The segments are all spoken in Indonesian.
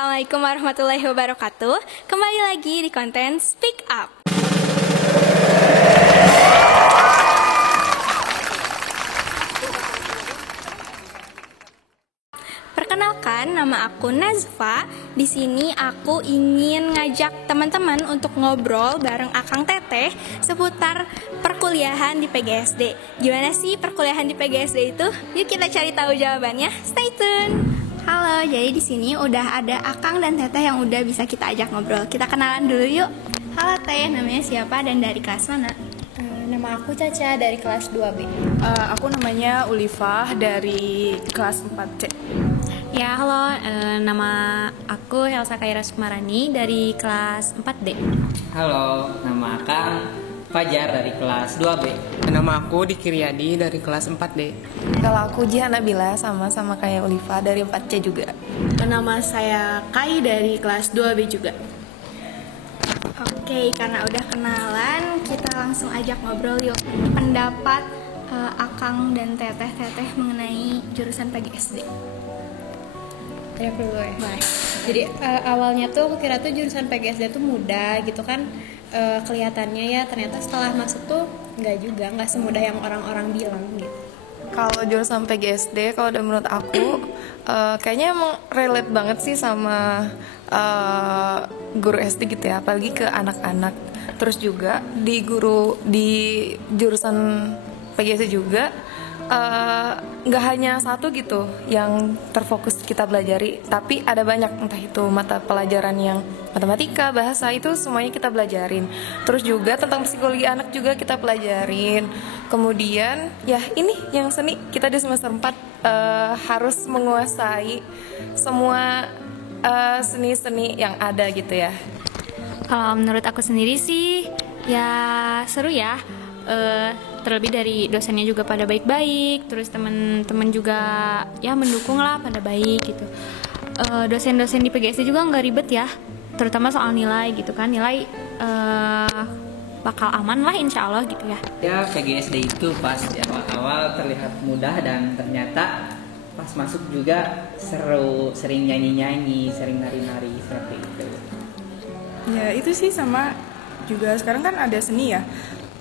Assalamualaikum warahmatullahi wabarakatuh. Kembali lagi di konten Speak Up. Perkenalkan, nama aku Nazfa. Di sini aku ingin ngajak teman-teman untuk ngobrol bareng Akang Teteh seputar perkuliahan di PGSD. Gimana sih perkuliahan di PGSD itu? Yuk kita cari tahu jawabannya. Stay tune. Halo, jadi di sini udah ada Akang dan Teteh yang udah bisa kita ajak ngobrol. Kita kenalan dulu yuk. Halo Teh, namanya siapa dan dari kelas mana? Nama aku Caca dari kelas 2B. Aku namanya Ulifah dari kelas 4C. Ya, halo, nama aku Elsa Kaira Sumarani dari kelas 4D. Halo, nama Akang Fajar dari kelas 2B. Nama aku Diki Riyadi dari kelas 4D. Kalau aku Jihan Nabila sama kayak Ulifah dari 4C juga. Nama saya Kai dari kelas 2B juga. Oke, karena udah kenalan, kita langsung ajak ngobrol yuk. Pendapat Akang dan Teteh mengenai jurusan PGSD. Ya perlu ya. Jadi awalnya tuh aku kira tuh jurusan PGSD tuh mudah gitu kan, kelihatannya ya, ternyata setelah masuk tuh nggak semudah yang orang-orang bilang gitu. Kalau jurusan PGSD, kalau udah menurut aku kayaknya emang relate banget sih sama guru SD gitu ya, apalagi ke anak-anak. Terus juga di jurusan PGSD juga nggak hanya satu gitu yang terfokus kita pelajari, tapi ada banyak, entah itu mata pelajaran yang matematika, bahasa, itu semuanya kita belajarin. Terus juga tentang psikologi anak juga kita pelajarin. Kemudian ya ini yang seni, kita di semester 4 harus menguasai semua seni-seni yang ada gitu ya. Kalau menurut aku sendiri sih ya seru ya. Terlebih dari dosennya juga pada baik-baik, terus teman-teman juga ya mendukung lah, pada baik gitu. Dosen-dosen di PGSD juga nggak ribet ya, terutama soal nilai gitu kan, nilai bakal aman lah insya Allah gitu ya. Ya, PGSD itu pas di awal-awal terlihat mudah dan ternyata pas masuk juga seru, sering nyanyi-nyanyi, sering nari-nari seperti itu. Ya itu sih, sama juga sekarang kan ada seni ya.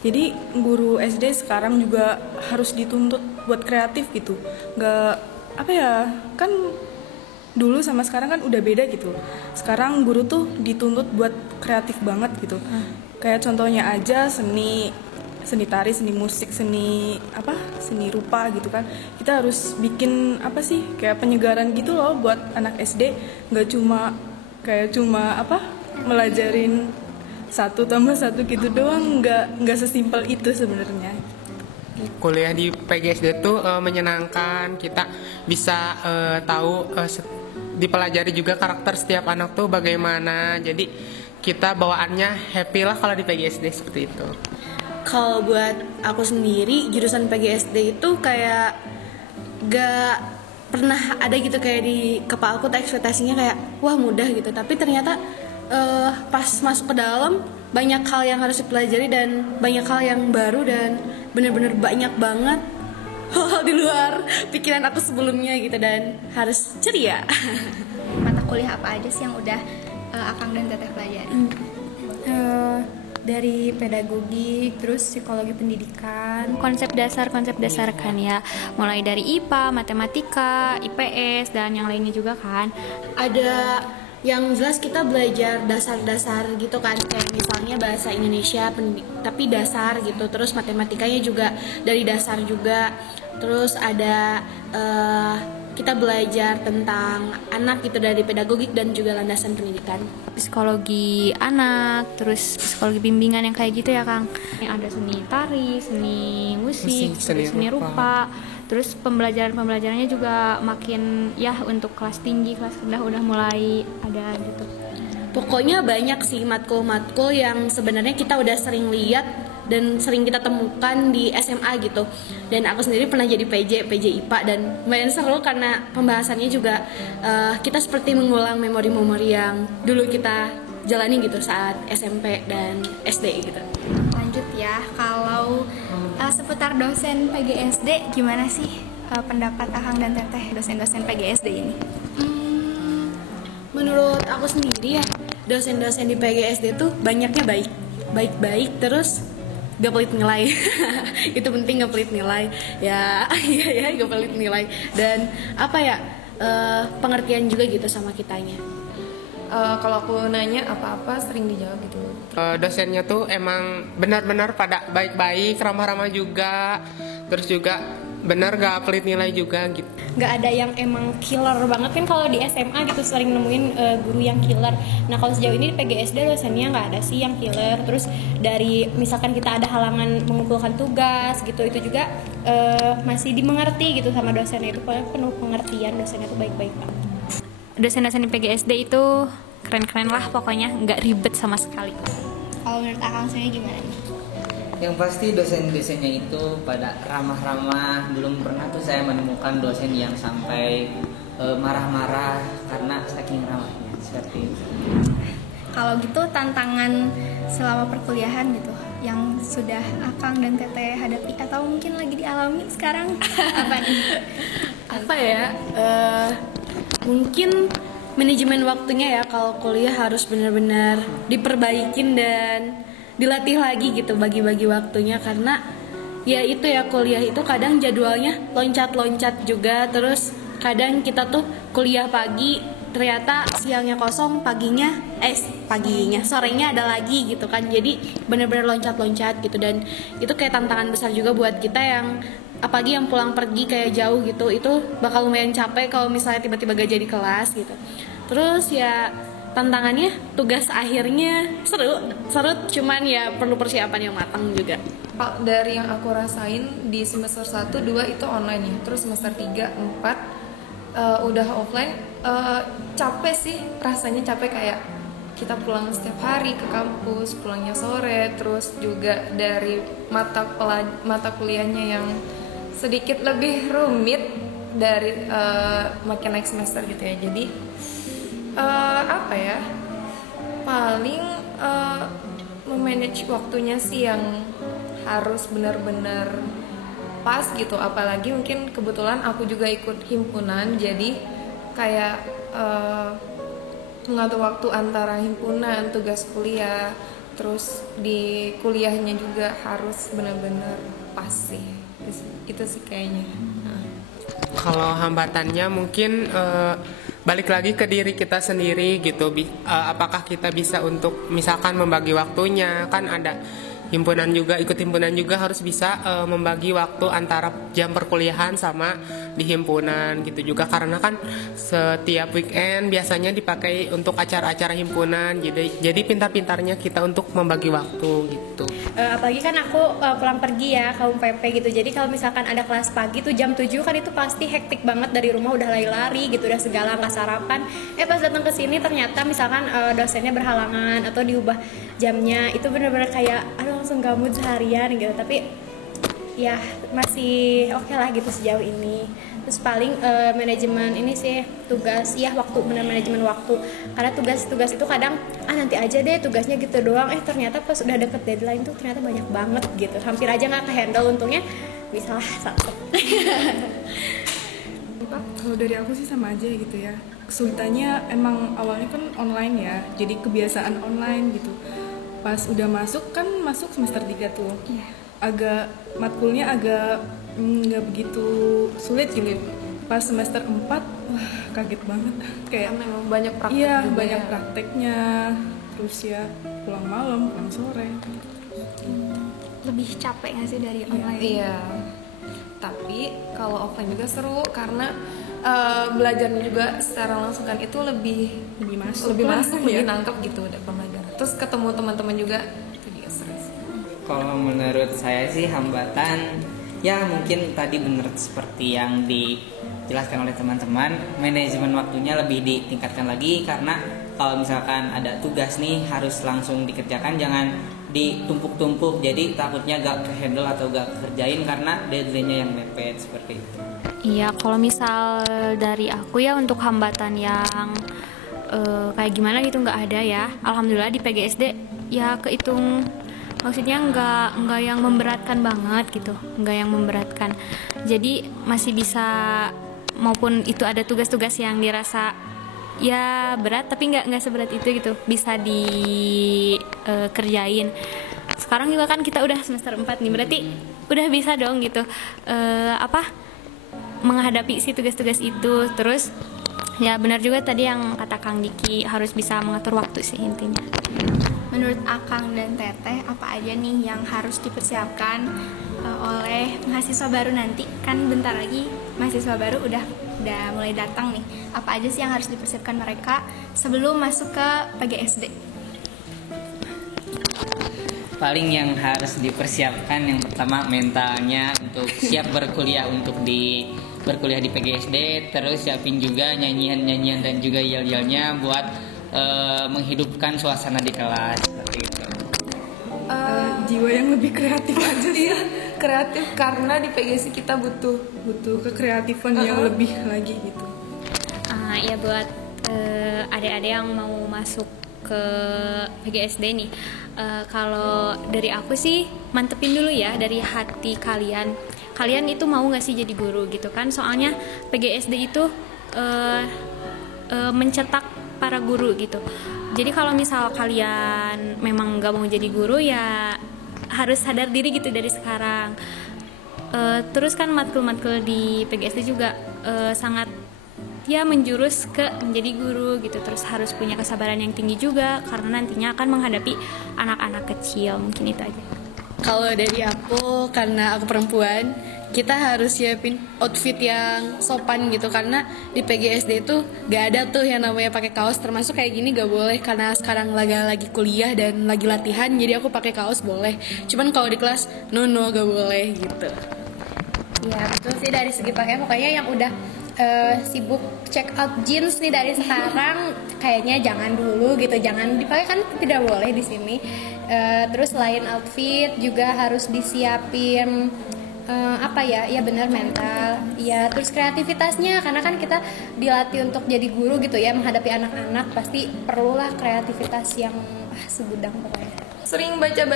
Jadi guru SD sekarang juga harus dituntut buat kreatif gitu. Nggak, apa ya, kan dulu sama sekarang kan udah beda gitu. Sekarang guru tuh dituntut buat kreatif banget gitu. Kayak contohnya aja seni tari, seni musik, seni rupa gitu kan. Kita harus bikin kayak penyegaran gitu loh buat anak SD. Nggak cuma melajarin 1+1 gitu doang, nggak sesimpel itu sebenarnya. Kuliah di PGSD tuh menyenangkan, kita bisa tahu dipelajari juga karakter setiap anak tuh bagaimana, jadi kita bawaannya happy lah kalau di PGSD seperti itu. Kalau buat aku sendiri, jurusan PGSD itu kayak gak pernah ada gitu kayak di kepala aku tuh ekspektasinya kayak wah mudah gitu, tapi ternyata pas masuk ke dalam banyak hal yang harus dipelajari dan banyak hal yang baru dan bener-bener banyak banget hal di luar pikiran aku sebelumnya gitu, dan harus ceria. Mata kuliah apa aja sih yang udah Akang dan Teteh pelajari? Dari pedagogi, terus psikologi pendidikan, konsep dasar kan ya, mulai dari IPA, matematika, IPS, dan yang lainnya juga kan. Ada yang jelas kita belajar dasar-dasar gitu kan, kayak misalnya bahasa Indonesia tapi dasar gitu, terus matematikanya juga dari dasar juga, terus ada kita belajar tentang anak gitu dari pedagogik dan juga landasan pendidikan, Psikologi anak, terus psikologi bimbingan yang kayak gitu ya Kang. Yang ada seni tari, seni musik, seni rupa. Terus pembelajarannya juga makin ya untuk kelas tinggi, kelas rendah udah mulai ada gitu. Pokoknya banyak sih matkul-matkul yang sebenarnya kita udah sering lihat dan sering kita temukan di SMA gitu. Dan aku sendiri pernah jadi PJ IPA, dan lumayan seru karena pembahasannya juga kita seperti mengulang memori-memori yang dulu kita jalani gitu saat SMP dan SD gitu. Lanjut ya, kalau seputar dosen PGSD, gimana sih pendapat Akang dan Teteh dosen-dosen PGSD ini? Menurut aku sendiri ya, dosen-dosen di PGSD tuh banyaknya baik-baik, terus gak pelit nilai. Itu penting, gak pelit nilai ya. Iya gak pelit nilai, dan apa ya, pengertian juga gitu sama kitanya. Kalau aku nanya apa-apa sering dijawab gitu. Dosennya tuh emang benar-benar pada baik-baik, ramah-ramah juga, terus juga benar gak pelit nilai juga gitu. Nggak ada yang emang killer banget kan, kalau di SMA gitu sering nemuin guru yang killer. Nah kalau sejauh ini di PGSD dosennya nggak ada sih yang killer. Terus dari misalkan kita ada halangan mengumpulkan tugas gitu, itu juga masih dimengerti gitu sama dosennya, itu penuh pengertian, dosennya tuh baik-baik banget. Dosen-dosen di PGSD itu keren-keren lah pokoknya, nggak ribet sama sekali. Kalau menurut Akang sendiri gimana nih? Yang pasti dosen-dosennya itu pada ramah-ramah. Belum pernah tuh saya menemukan dosen yang sampai marah-marah karena saking ramahnya, seperti itu. Kalau gitu tantangan selama perkuliahan gitu yang sudah Akang dan Teteh hadapi atau mungkin lagi dialami sekarang apa nih? Apa ya, mungkin manajemen waktunya ya. Kalau kuliah harus benar-benar diperbaikin dan dilatih lagi gitu, bagi-bagi waktunya, karena ya itu ya, kuliah itu kadang jadwalnya loncat-loncat juga. Terus kadang kita tuh kuliah pagi, ternyata siangnya kosong, paginya sorenya ada lagi gitu kan. Jadi benar-benar loncat-loncat gitu, dan itu kayak tantangan besar juga buat kita yang apalagi yang pulang pergi kayak jauh gitu. Itu bakal lumayan capek kalau misalnya tiba-tiba gak jadi kelas gitu. Terus ya tantangannya tugas akhirnya seru, cuman ya perlu persiapan yang matang juga. Dari yang aku rasain di semester 1, 2 itu online ya. Terus semester 3, 4 udah offline. Capek sih, rasanya capek, kayak kita pulang setiap hari ke kampus, pulangnya sore. Terus juga dari mata kuliahnya yang sedikit lebih rumit dari makin naik semester gitu ya. Jadi apa ya, paling memanage waktunya sih yang harus benar-benar pas gitu. Apalagi mungkin kebetulan aku juga ikut himpunan, jadi kayak mengatur waktu antara himpunan, tugas kuliah, terus di kuliahnya juga harus benar-benar pas sih. Itu sih kayaknya. Kalau hambatannya mungkin balik lagi ke diri kita sendiri gitu. Apakah kita bisa untuk misalkan membagi waktunya, kan ada himpunan juga, ikut himpunan juga harus bisa membagi waktu antara jam perkuliahan sama di himpunan gitu juga, karena kan setiap weekend biasanya dipakai untuk acara-acara himpunan. Jadi pintar-pintarnya kita untuk membagi waktu gitu. Apalagi kan aku pulang pergi ya, kaum PP gitu. Jadi kalau misalkan ada kelas pagi tuh jam 7 kan, itu pasti hektik banget, dari rumah udah lari-lari gitu, udah segala nggak sarapan. Pas datang ke sini ternyata misalkan dosennya berhalangan atau diubah jamnya, itu bener-bener kayak aduh langsung gak mood seharian gitu. Tapi ya masih oke lah gitu sejauh ini. Terus paling manajemen ini sih tugas ya, waktu, bener manajemen waktu. Karena tugas-tugas itu kadang nanti aja deh tugasnya gitu doang, ternyata pas udah deket deadline tuh ternyata banyak banget gitu, hampir aja nggak ke-handle. Untungnya bisa lah satu. Kalau dari aku sih sama aja gitu ya. Kesulitannya emang awalnya kan online ya, jadi kebiasaan online gitu. Pas udah masuk semester 3 tuh, agak matkulnya agak nggak begitu sulit gitu. Pas semester 4, wah kaget banget, kayak Memang banyak praktek iya juga banyak ya. prakteknya. Terus ya pulang malam, pulang sore. Lebih capek nggak sih dari online? Iya. Tapi kalau offline juga seru karena belajarnya juga secara langsung kan, itu lebih masuk lebih ya. nangkep gitu udah pembelajaran. Terus ketemu teman-teman juga, itu juga seru sih. Kalau menurut saya sih hambatan ya mungkin tadi benar seperti yang dijelaskan oleh teman-teman, manajemen waktunya lebih ditingkatkan lagi, karena kalau misalkan ada tugas nih harus langsung dikerjakan, jangan ditumpuk-tumpuk, jadi takutnya gak ke-handle atau gak kerjain karena deadline-nya yang mepet, seperti itu. Iya, kalau misal dari aku ya, untuk hambatan yang kayak gimana gitu nggak ada ya. Alhamdulillah di PGSD ya kehitung, maksudnya nggak yang memberatkan banget gitu, nggak yang memberatkan. Jadi masih bisa, maupun itu ada tugas-tugas yang dirasa ya berat tapi nggak seberat itu gitu, bisa dikerjain. Sekarang juga kan kita udah semester 4 nih, berarti udah bisa dong gitu menghadapi si tugas-tugas itu. Terus ya benar juga tadi yang kata Kang Diki, harus bisa mengatur waktu sih intinya. Menurut Akang dan Teteh, apa aja nih yang harus dipersiapkan oleh mahasiswa baru nanti? Kan bentar lagi mahasiswa baru udah mulai datang nih. Apa aja sih yang harus dipersiapkan mereka sebelum masuk ke PGSD? Paling yang harus dipersiapkan yang pertama mentalnya untuk siap berkuliah berkuliah di PGSD, terus siapin juga nyanyian dan juga yel-yelnya buat menghidupkan suasana di kelas seperti itu. Jiwa yang lebih kreatif aja sih. Kreatif karena di PGSD kita butuh Kekreatifan yang lebih lagi gitu. Ya buat adik-adik yang mau masuk ke PGSD nih, kalau dari aku sih mantepin dulu ya dari hati kalian itu mau nggak sih jadi guru gitu kan, soalnya PGSD itu mencetak para guru gitu. Jadi kalau misal kalian memang nggak mau jadi guru ya harus sadar diri gitu dari sekarang. Terus kan matkul-matkul di PGSD juga sangat ya menjurus ke menjadi guru gitu. Terus harus punya kesabaran yang tinggi juga karena nantinya akan menghadapi anak-anak kecil. Mungkin itu aja. Kalau dari aku, karena aku perempuan, kita harus siapin outfit yang sopan gitu, karena di PGSD itu gak ada tuh yang namanya pakai kaos, termasuk kayak gini gak boleh karena sekarang lagi kuliah dan lagi latihan, jadi aku pakai kaos boleh, cuman kalau di kelas no gak boleh gitu. Ya betul sih, dari segi pakaian pokoknya yang udah sibuk check out jeans nih dari sekarang kayaknya jangan dulu gitu, jangan dipakai kan tidak boleh di sini. Terus selain outfit juga harus disiapin ya benar mental ya, terus kreativitasnya karena kan kita dilatih untuk jadi guru gitu ya, menghadapi anak-anak pasti perlulah kreativitas yang segudang pokoknya. Sering baca,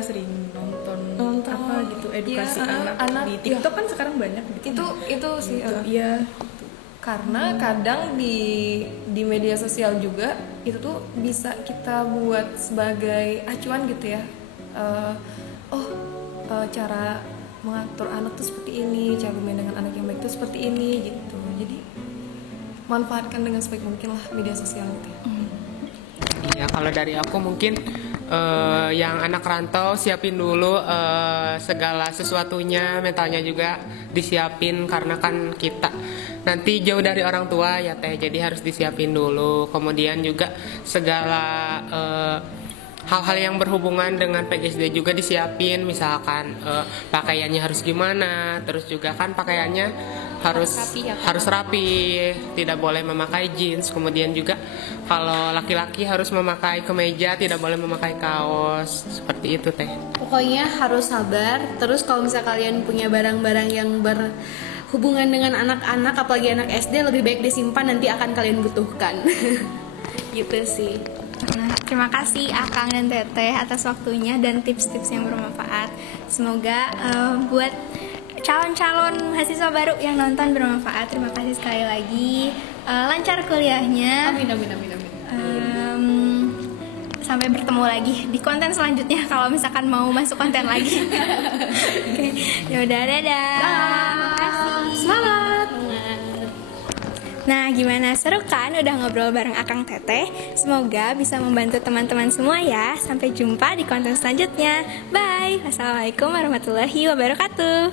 sering nonton apa gitu, edukasi anak di TikTok kan sekarang banyak gitu. Itu sih iya. Karena kadang di media sosial juga itu tuh bisa kita buat sebagai acuan gitu ya. Cara mengatur anak tuh seperti ini, cara bermain dengan anak yang baik tuh seperti ini gitu. Jadi manfaatkan dengan sebaik mungkin lah media sosial itu. Ya kalau dari aku mungkin yang anak rantau siapin dulu segala sesuatunya, mentalnya juga disiapin karena kan kita nanti jauh dari orang tua ya teh, jadi harus disiapin dulu. Kemudian juga segala hal-hal yang berhubungan dengan PGSD juga disiapin, misalkan pakaiannya harus gimana, terus juga kan pakaiannya harus rapi, tidak boleh memakai jeans. Kemudian juga kalau laki-laki harus memakai kemeja, tidak boleh memakai kaos, seperti itu teh. Pokoknya harus sabar. Terus kalau misalnya kalian punya barang-barang yang berhubungan dengan anak-anak, apalagi anak SD, lebih baik disimpan, nanti akan kalian butuhkan. Gitu sih. Nah, terima kasih Akang dan Teteh atas waktunya dan tips-tips yang bermanfaat. Semoga buat calon-calon mahasiswa baru yang nonton bermanfaat. Terima kasih sekali lagi. Lancar kuliahnya. Amin. Sampai bertemu lagi di konten selanjutnya kalau misalkan mau masuk konten lagi. Oke. Yaudah, dadah. Terima kasih. Semangat. Nah, gimana? Seru kan udah ngobrol bareng Akang Teteh? Semoga bisa membantu teman-teman semua ya. Sampai jumpa di konten selanjutnya. Bye. Wassalamualaikum warahmatullahi wabarakatuh.